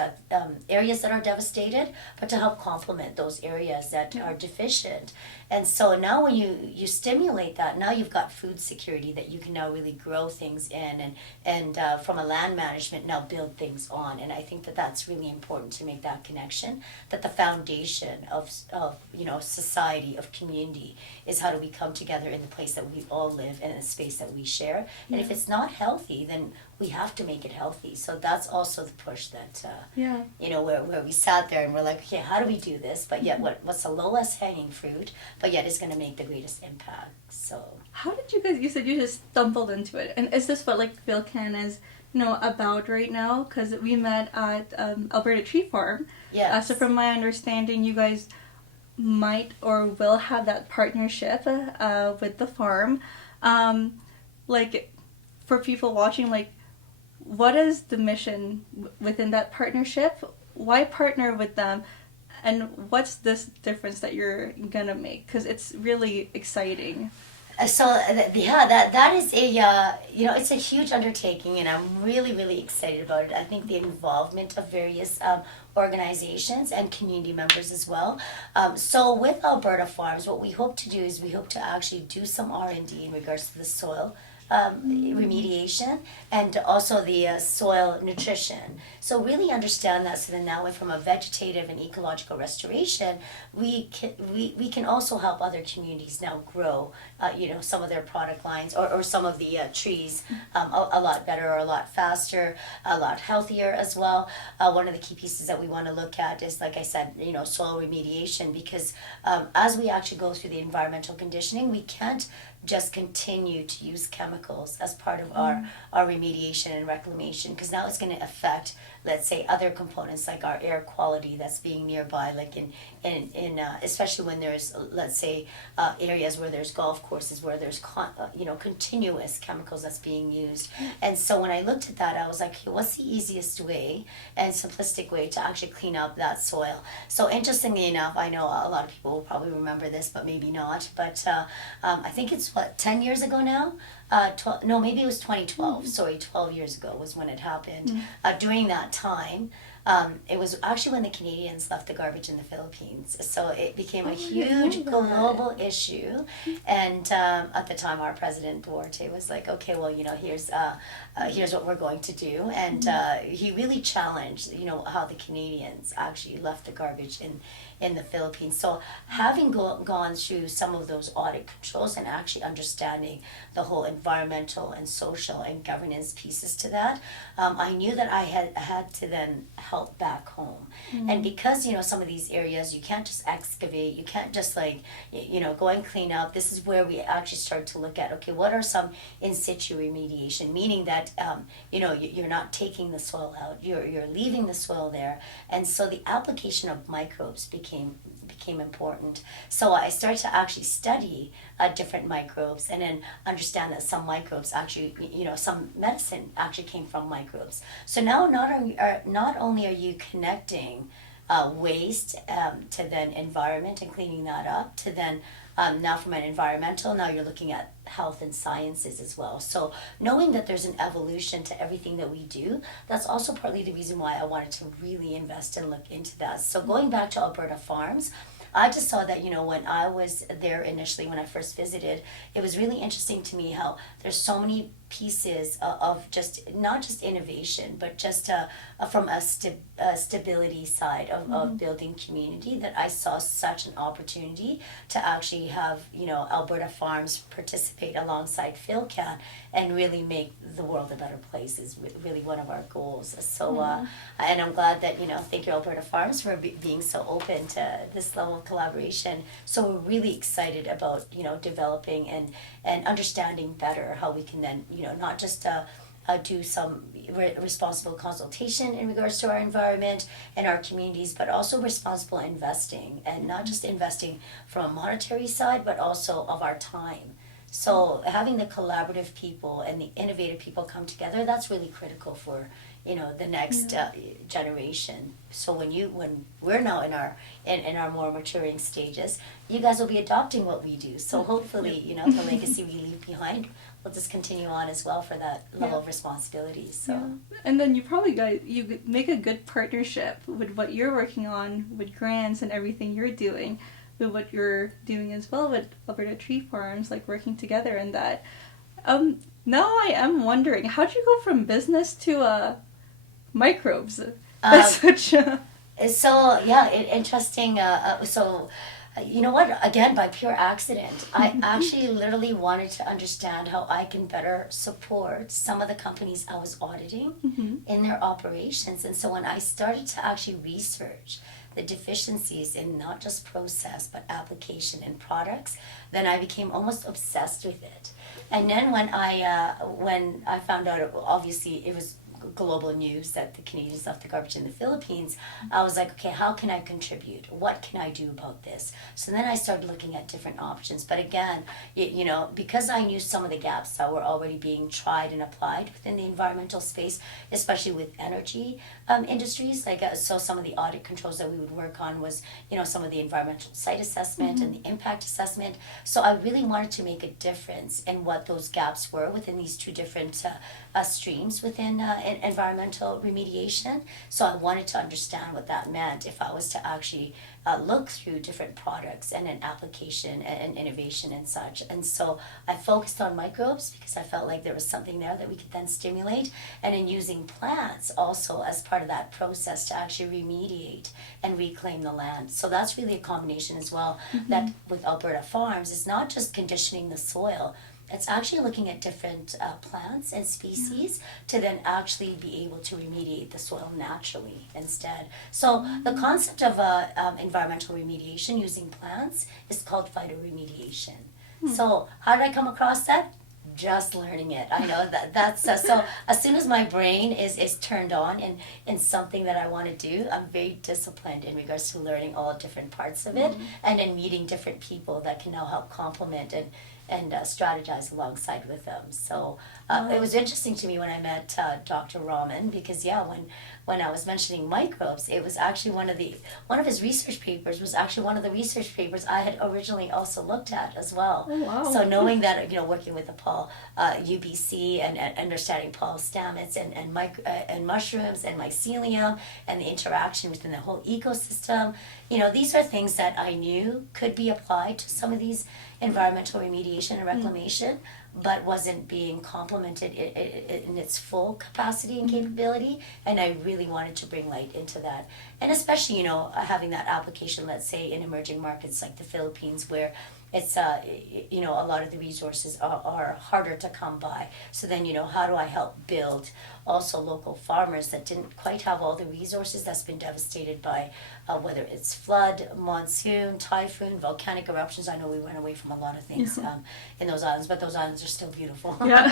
areas that are devastated, but to help complement those areas that are deficient. And so now when you stimulate that, now you've got food security that you can now really grow things in, and from a land management now build things on. And I think that that's really important to make that connection, that the foundation of society, of community, is how do we come together in the place that we all live and in the space that we share. And if it's not healthy, then we have to make it healthy. So that's also the push that where we sat there and we're like, okay, how do we do this? But yet what's the lowest hanging fruit, but yet is going to make the greatest impact. So how did you said you just stumbled into it, and is this what like PhilCan is about right now? Because we met at Alberta Tree Farm. So from my understanding, you guys might or will have that partnership with the farm. Like for people watching, like, what is the mission within that partnership? Why partner with them? And what's this difference that you're gonna make? Because it's really exciting. So that is it's a huge undertaking, and I'm really, really excited about it. I think the involvement of various organizations and community members as well. So with Alberta Farms, what we hope to do is we hope to actually do some R&D in regards to the soil remediation and also the soil nutrition. So really understand that, so then that way from a vegetative and ecological restoration, we can also help other communities now grow some of their product lines or some of the trees a lot better or a lot faster, a lot healthier as well. One of the key pieces that we want to look at is, like I said, soil remediation, because as we actually go through the environmental conditioning, we can't just continue to use chemicals as part of our remediation and reclamation, because now it's going to affect, let's say, other components like our air quality that's being nearby, like in especially when there's, let's say, areas where there's golf courses where there's continuous chemicals that's being used. And so when I looked at that, I was like, okay, what's the easiest way and simplistic way to actually clean up that soil? So interestingly enough, I know a lot of people will probably remember this, but maybe not, but I think it's 10 years ago now? Maybe it was 2012. Sorry, 12 years ago was when it happened. During that time, it was actually when the Canadians left the garbage in the Philippines. So it became a huge global issue. And at the time, our president, Duarte, was like, okay, well, here's what we're going to do. And he really challenged, how the Canadians actually left the garbage in the Philippines. So having gone through some of those audit controls and actually understanding the whole environmental and social and governance pieces to that, I knew that I had to then help back home. And because, some of these areas, you can't just excavate, you can't just go and clean up. This is where we actually start to look at, okay, what are some in situ remediation, meaning that, you're not taking the soil out, you're leaving the soil there. And so the application of microbes became important. So I started to actually study different microbes, and then understand that some microbes actually, some medicine actually came from microbes. So now not only are you connecting waste to then environment and cleaning that up, to then now from an environmental, now you're looking at health and sciences as well. So knowing that there's an evolution to everything that we do, that's also partly the reason why I wanted to really invest and look into that. So going back to Alberta Farms, I just saw that, when I was there initially, when I first visited, it was really interesting to me how there's so many pieces of just not just innovation, but just from a stability side of building community, that I saw such an opportunity to actually have, Alberta farms participate alongside PhilCan and really make the world a better place is really one of our goals. So and I'm glad that, thank you Alberta Farms for being so open to this level of collaboration. So we're really excited about, developing and understanding better how we can then, not just do some responsible consultation in regards to our environment and our communities, but also responsible investing, and not just investing from a monetary side, but also of our time. So having the collaborative people and the innovative people come together, that's really critical for, the next generation. So when we're now in our more maturing stages, you guys will be adopting what we do. So hopefully, the legacy we leave behind will just continue on as well for that level of responsibility. So and then you make a good partnership with what you're working on with grants and everything you're doing, with what you're doing as well with Alberta Tree Farms, like working together in that. Now I am wondering, how'd you go from business to microbes? That's such a... So interesting. So you know what? Again, by pure accident, I actually literally wanted to understand how I can better support some of the companies I was auditing in their operations. And so when I started to actually research the deficiencies in not just process but application and products, then I became almost obsessed with it. And then when I found out, obviously it was global news that the Canadians left the garbage in the Philippines, I was like, okay, how can I contribute? What can I do about this? So then I started looking at different options. But again, because I knew some of the gaps that were already being tried and applied within the environmental space, especially with energy industries, so some of the audit controls that we would work on was, some of the environmental site assessment and the impact assessment. So I really wanted to make a difference in what those gaps were within these two different streams within environmental remediation. So I wanted to understand what that meant if I was to actually look through different products and an application and innovation and such. And so I focused on microbes because I felt like there was something there that we could then stimulate, and in using plants also as part of that process to actually remediate and reclaim the land. So that's really a combination as well, that with Alberta Farms is not just conditioning the soil, it's actually looking at different plants and species to then actually be able to remediate the soil naturally instead. So the concept of environmental remediation using plants is called phytoremediation. So how did I come across that? Just learning it. I know that's so as soon as my brain is turned on in something that I want to do, I'm very disciplined in regards to learning all different parts of it, and then meeting different people that can now help complement and strategize alongside with them. So it was interesting to me when I met Dr. Rahman, because when I was mentioning microbes, it was actually one of his research papers was actually one of the research papers I had originally also looked at as well. Oh, wow. So knowing that, working with the Paul UBC and understanding Paul stamets and mushrooms and mycelium and the interaction within the whole ecosystem, these are things that I knew could be applied to some of these environmental remediation and reclamation, but wasn't being complemented in its full capacity and capability, and I really wanted to bring light into that. And especially, having that application, let's say, in emerging markets like the Philippines, where it's a lot of the resources are harder to come by. So then, how do I help build also local farmers that didn't quite have all the resources, that's been devastated by whether it's flood, monsoon, typhoon, volcanic eruptions. I know we went away from a lot of things in those islands, but those islands are still beautiful. Yeah.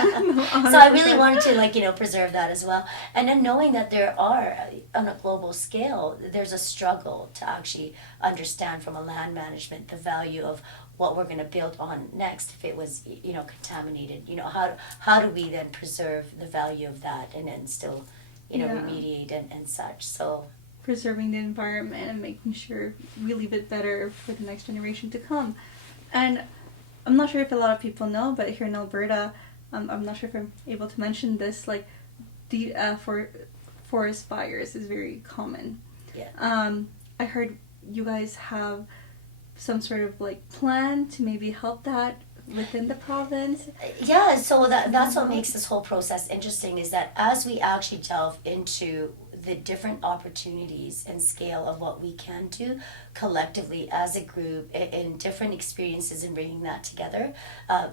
So I really wanted to preserve that as well. And then knowing that there are, on a global scale, there's a struggle to actually understand from a land management the value of what we're going to build on next if it was contaminated. How do we then preserve the value of that and then still remediate and such. So preserving the environment and making sure we leave it better for the next generation to come. And I'm not sure if a lot of people know, but here in Alberta, I'm not sure if I'm able to mention this, the forest fires is very common. Yeah. I heard you guys have some sort of plan to maybe help that within the province? Yeah, so that's what makes this whole process interesting, is that as we actually delve into the different opportunities and scale of what we can do collectively as a group in different experiences and bringing that together,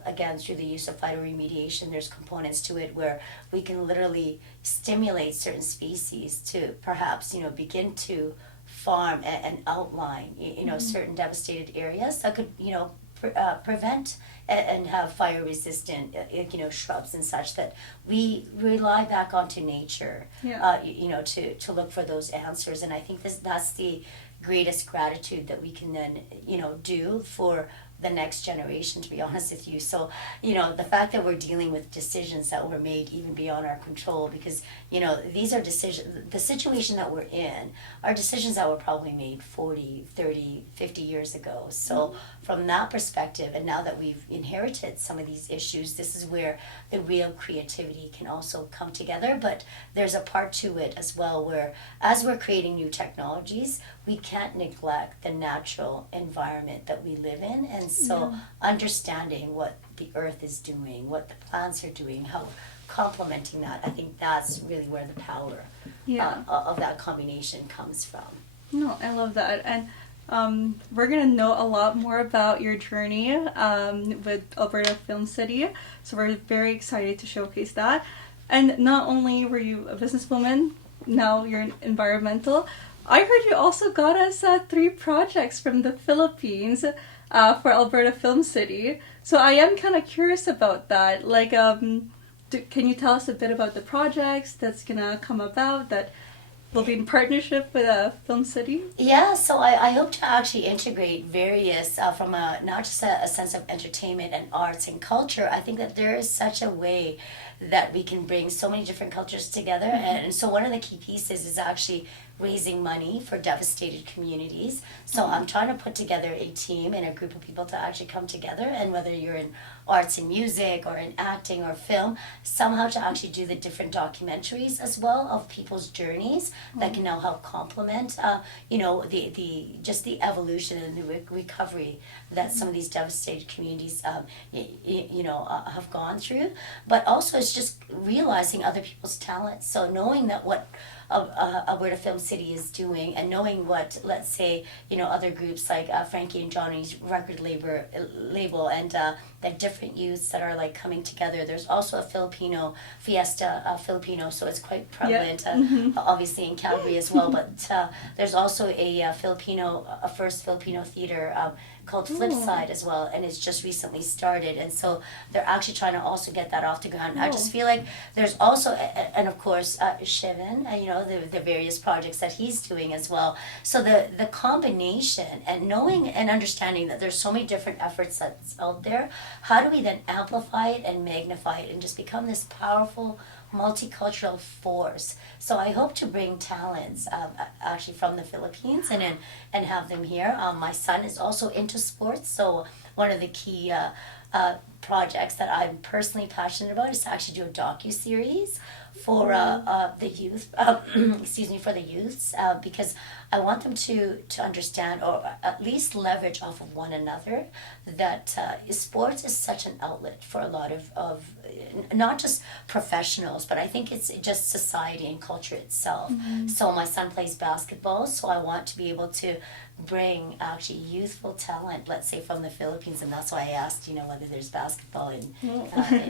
again, through the use of phytoremediation, there's components to it where we can literally stimulate certain species to perhaps, begin to farm and outline, certain devastated areas that could, prevent and have fire resistant shrubs and such, that we rely back onto nature, to look for those answers. And I think that's the greatest gratitude that we can then do for the next generation, to be honest with you. So the fact that we're dealing with decisions that were made even beyond our control, because these are decisions, the situation that we're in are decisions that were probably made 40, 30, 50 years ago. So from that perspective, and now that we've inherited some of these issues, this is where the real creativity can also come together. But there's a part to it as well where, as we're creating new technologies, we can't neglect the natural environment that we live in. And so understanding what the earth is doing, what the plants are doing, how complementing that, I think that's really where the power of that combination comes from. No, I love that. And we're going to know a lot more about your journey with Alberta Film City. So we're very excited to showcase that. And not only were you a businesswoman, now you're an environmental. I heard you also got us 3 projects from the Philippines for Alberta Film City. So I am kind of curious about that. Like, can you tell us a bit about the projects that's going to come about that will be in partnership with Film City? Yeah, so I hope to actually integrate various, from not just a sense of entertainment and arts and culture. I think that there is such a way that we can bring so many different cultures together. And so one of the key pieces is actually raising money for devastated communities. So I'm trying to put together a team and a group of people to actually come together, and whether you're in arts and music or in acting or film, somehow to actually do the different documentaries as well of people's journeys that can now help complement the evolution and the recovery that some of these devastated communities have gone through. But also it's just realizing other people's talents. So knowing that what Alberta Film City is doing, and knowing what, let's say, other groups like Frankie and Johnny's record label and the different youths that are like coming together. There's also a Filipino Fiesta Filipino, so it's quite prevalent, obviously in Calgary as well. But there's also a first Filipino theater called Flipside as well, and it's just recently started, and so they're actually trying to also get that off the ground. I just feel like there's also, and of course Shivan, the various projects that he's doing as well. So the combination and knowing and understanding that there's so many different efforts that's out there, how do we then amplify it and magnify it and just become this powerful multicultural force? So I hope to bring talents actually from the Philippines and have them here. My son is also into sports, so one of the key projects that I'm personally passionate about is to actually do a docu-series for the youth, for the youths, because I want them to understand, or at least leverage off of one another, that sports is such an outlet for a lot of not just professionals, but I think it's just society and culture itself. So my son plays basketball, so I want to be able to bring actually youthful talent, let's say from the Philippines, and that's why I asked, whether there's basketball in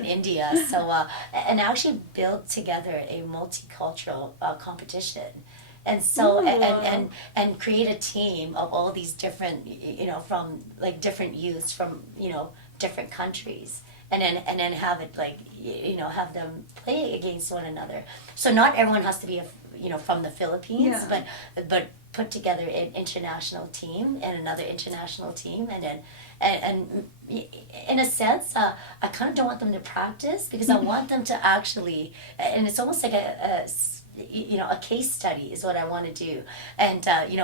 India. So and actually build together a multicultural competition, and so and create a team of all these different, from like different youths from different countries. And then have it have them play against one another. So not everyone has to be from the Philippines, but put together an international team and another international team, and then and in a sense, I kind of don't want them to practice, because I want them to actually, and it's almost like a case study is what I want to do, and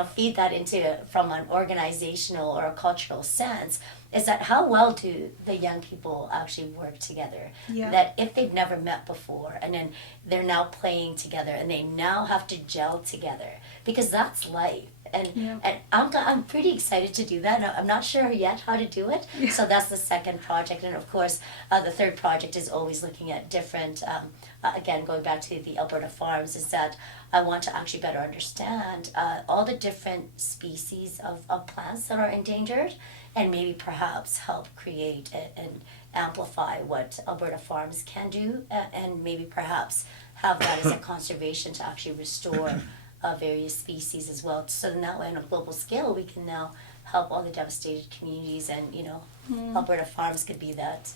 feed that into, from an organizational or a cultural sense, is that how well do the young people actually work together? That if they've never met before, and then they're now playing together, and they now have to gel together, because that's life. And I'm pretty excited to do that. I'm not sure yet how to do it. Yeah. So that's the second project. And of course, the third project is always looking at different, again, going back to the Alberta farms, is that I want to actually better understand all the different species of plants that are endangered, and maybe perhaps help create and amplify what Alberta farms can do, and maybe perhaps have that as a conservation to actually restore various species as well. So then that way on a global scale we can now help all the devastated communities, and Alberta farms could be that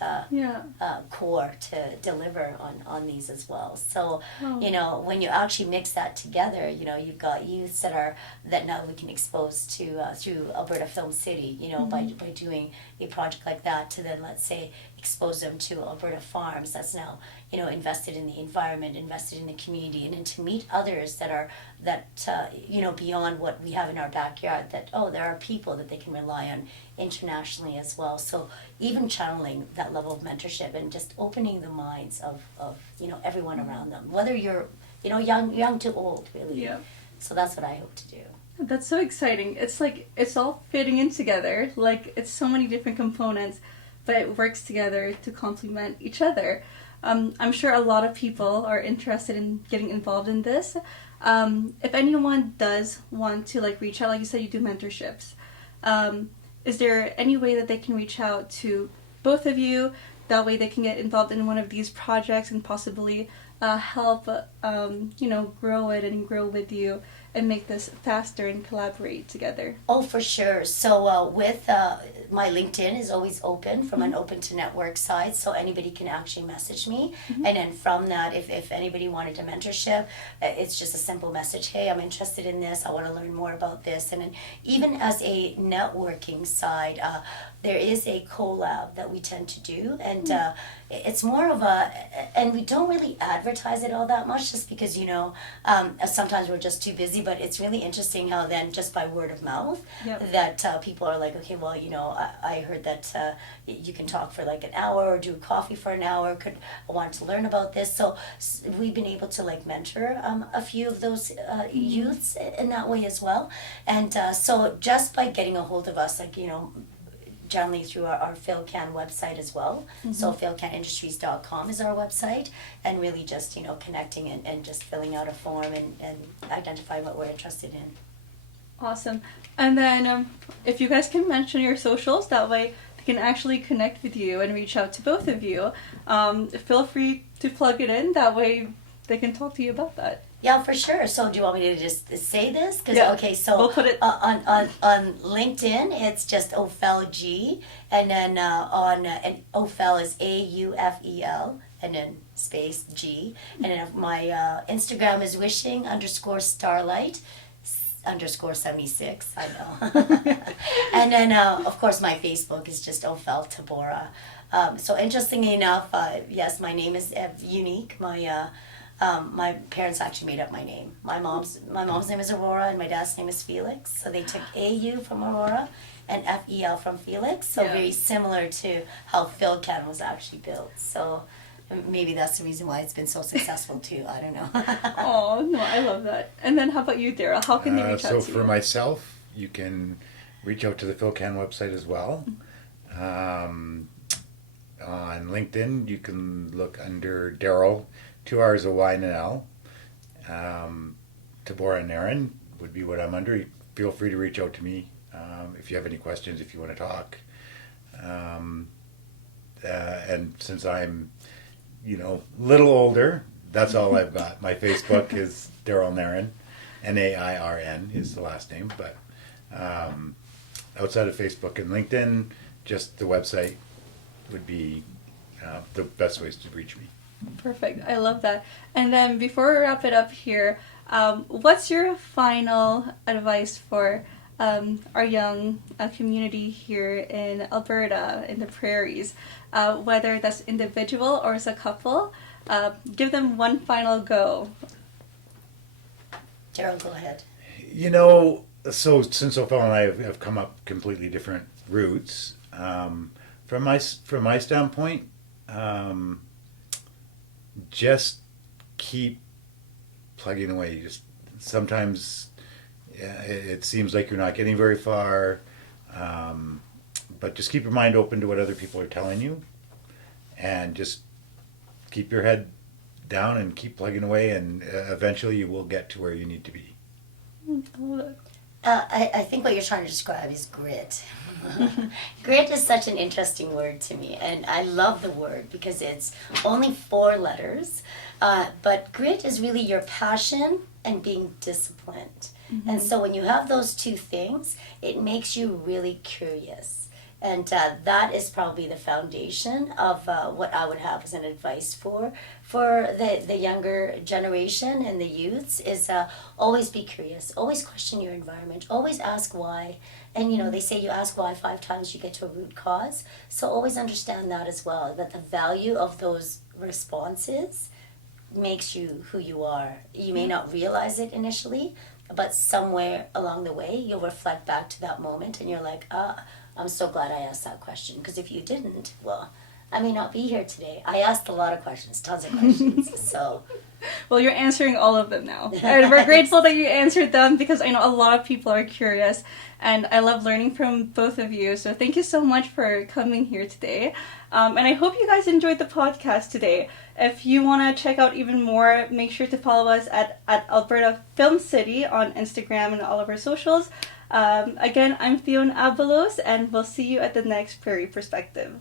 core to deliver on these as well. So when you actually mix that together, you've got youths that now we can expose to through Alberta Film City, by doing a project like that, to then, let's say, expose them to Alberta farms that's now invested in the environment, invested in the community, and then to meet others that are beyond what we have in our backyard, that there are people that they can rely on internationally as well. So even channeling that level of mentorship and just opening the minds of everyone around them, whether you're young to old, really. Yeah. So that's what I hope to do. That's so exciting. It's like it's all fitting in together. Like it's so many different components, but it works together to complement each other. I'm sure a lot of people are interested in getting involved in this. If anyone does want to reach out, like you said, you do mentorships. Is there any way that they can reach out to both of you? That way they can get involved in one of these projects and possibly help, grow it and grow with you and make this faster and collaborate together. Oh, for sure. So with my LinkedIn is always open from an open to network side, so anybody can actually message me. And then from that, if anybody wanted a mentorship, it's just a simple message. Hey, I'm interested in this. I want to learn more about this. And then even as a networking side, there is a collab that we tend to do, and it's more of and we don't really advertise it all that much, just because sometimes we're just too busy. But it's really interesting how then just by word of mouth that people are like, okay, well, I heard that you can talk for like an hour or do coffee for an hour. I want to learn about this. So we've been able to mentor a few of those youths in that way as well. And so just by getting a hold of us, generally through our PhilCan website as well. So PhilCanIndustries.com is our website, and really just connecting and just filling out a form and identifying what we're interested in. Awesome. And then if you guys can mention your socials, that way they can actually connect with you and reach out to both of you. Feel free to plug it in, that way they can talk to you about that. Yeah, for sure. So do you want me to just say this? Okay, so we'll put it on LinkedIn, it's just Aufel G, and then and Aufel is AUFEL, and then space G, and then my Instagram is wishing_starlight _76. I know. And then of course my Facebook is just Aufel Tabora. So interestingly enough, yes, my name is unique. My parents actually made up my name. My mom's name is Aurora, and my dad's name is Felix. So they took AU from Aurora and FEL from Felix. So very similar to how PhilCan was actually built. So maybe that's the reason why it's been so successful too. I don't know. Oh no, I love that. And then how about you, Darryl? How can they reach out to you? So for myself, you can reach out to the PhilCan website as well. On LinkedIn, you can look under Darryl, 2 R's, a Y, and an L. Tabora and Nairn would be what I'm under. Feel free to reach out to me if you have any questions, if you want to talk. And since I'm, little older, that's all I've got. My Facebook is Darryl Nairn, Nairn is the last name. But outside of Facebook and LinkedIn, just the website would be the best ways to reach me. Perfect. I love that. And then before we wrap it up here, what's your final advice for our young community here in Alberta, in the prairies, whether that's individual or as a couple? Give them one final go. Darryl, go ahead. So since Aufel and I have come up completely different routes, from my standpoint, just keep plugging away. Just sometimes, it seems like you're not getting very far. But just keep your mind open to what other people are telling you, and just keep your head down and keep plugging away, and eventually you will get to where you need to be. I think what you're trying to describe is grit. Grit is such an interesting word to me, and I love the word because it's only 4 letters. But grit is really your passion and being disciplined. Mm-hmm. And so when you have those 2 things, it makes you really curious. And that is probably the foundation of what I would have as an advice for the younger generation and the youths is always be curious, always question your environment, always ask why. And they say you ask why 5 times, you get to a root cause. So always understand that as well, that the value of those responses makes you who you are. You may not realize it initially, but somewhere along the way, you'll reflect back to that moment and you're like, I'm so glad I asked that question, because if you didn't, well, I may not be here today. I asked a lot of questions, tons of questions, so. Well, you're answering all of them now. And we're grateful that you answered them, because I know a lot of people are curious, and I love learning from both of you. So thank you so much for coming here today. And I hope you guys enjoyed the podcast today. If you want to check out even more, make sure to follow us at Alberta Film City on Instagram and all of our socials. Again, I'm Theone Abalos, and we'll see you at the next Prairie Perspective.